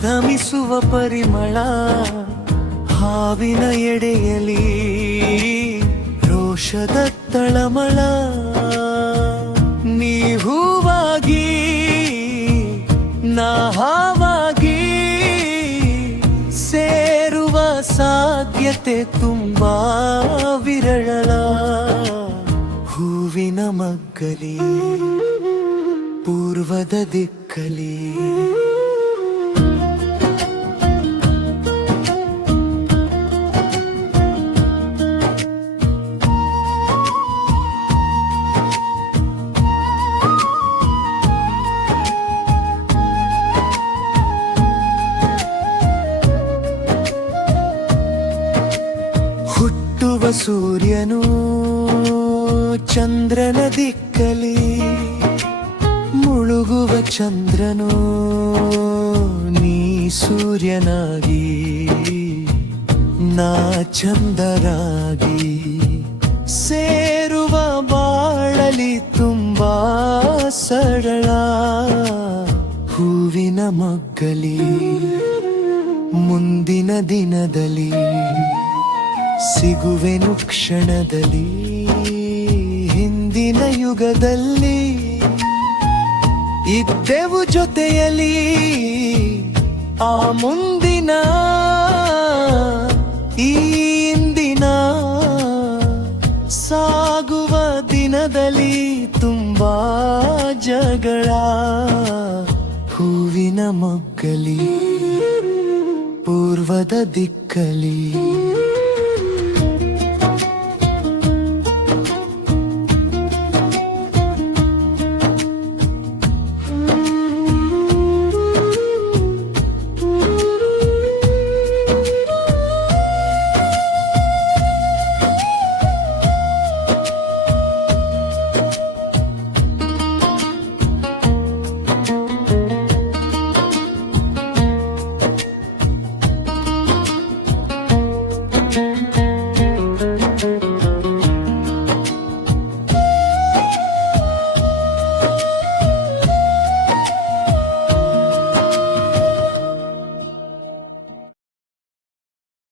ಧಮಿಸುವ ಪರಿಮಳ ಹಾವಿನ ಎಡೆಯಲಿ ರೋಷದ ತಳಮಳ ನೀ ಹೂವಾಗಿ ನಾ ಹಾವಾಗಿ ಸೇರುವ ಸಾಧ್ಯತೆ ತುಂಬಾ ವಿರಳ ಹೂವಿನ ಮಗ್ಗಲಿ ಪೂರ್ವದ ದಿಕ್ಕಲಿ ಹುಟ್ಟುವ ಸೂರ್ಯನು ಚಂದ್ರನ ದಿಕ್ಕಲಿ ಮುಳುಗುವ ಚಂದ್ರನು ನೀ ಸೂರ್ಯನಾಗಿ ನಾ ಚಂದರಾಗಿ ಸೇರುವ ಬಾಳಲಿ ತುಂಬಾ ಸರಳ ಹೂವಿನ ಮೊಗ್ಗಲಿ ಮುಂದಿನ ದಿನದಲ್ಲಿ ಸಿಗುವೆನು ಕ್ಷಣದಲ್ಲಿ ಹಿಂದಿನ ಯುಗದಲ್ಲಿ ಇದ್ದೆವು ಜೊತೆಯಲಿ ಆ ಮುಂದಿನ ಈ ಇಂದಿನ ಸಾಗುವ ದಿನದಲ್ಲಿ ತುಂಬಾ ಜಗಳ ಹೂವಿನ ಮೊಗ್ಗಲಿ ಪೂರ್ವದ ದಿಕ್ಕಲಿ